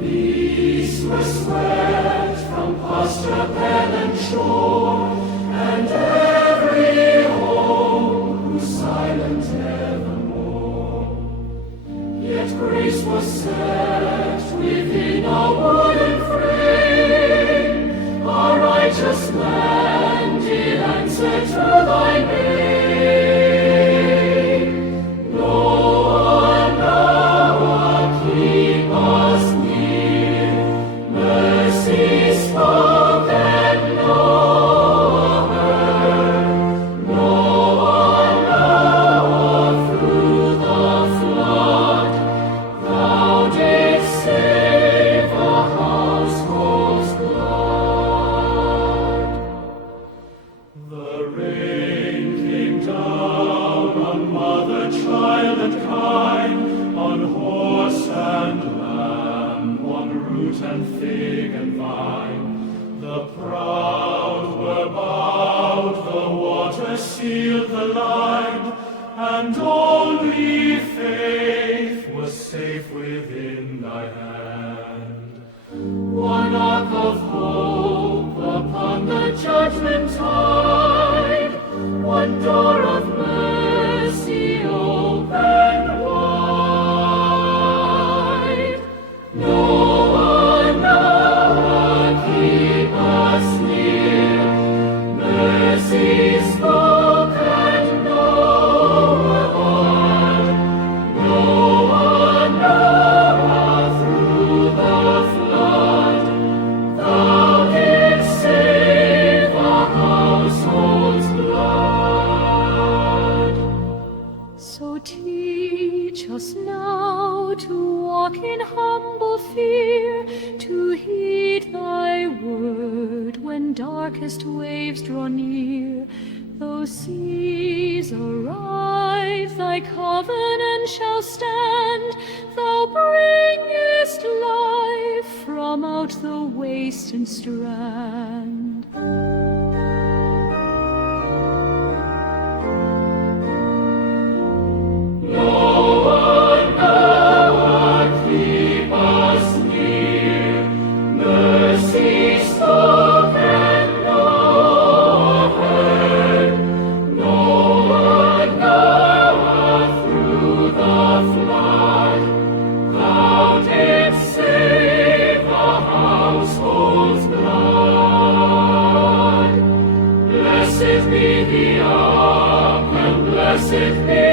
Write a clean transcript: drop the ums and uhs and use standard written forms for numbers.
Beasts were swept from pasture, pen, and shore, and every home grew silent evermore. Yet grace was set within our wooden frame, our righteous man did answer to thy name. Lord, thou keep us near, mercy spoken, Noah heard. Noah, through the flood, thou didst save a household's blood. The rain came down on mother, child, and kine, on horse and lamb, on root and fig and vine. The proud were bowed, the water sealed the line, and only faith was safe within thy hand. One ark of hope upon the judgment tide, one door of mercy open wide. Noah, Noah, keep us near, mercy spoken, Noah heard. Noah, Noah, through the flood, thou didst save a household's blood. So teach us now to walk in humble fear, to heed thy word when darkest waves draw near. Though seas arise, thy covenant shall stand. Thou bringest life from out the waste and strand. Noah, Noah, keep us near, mercy spoken, Noah heard. Noah, Noah, through the flood, thou didst save a household's blood. Blessed be the ark, and blessed be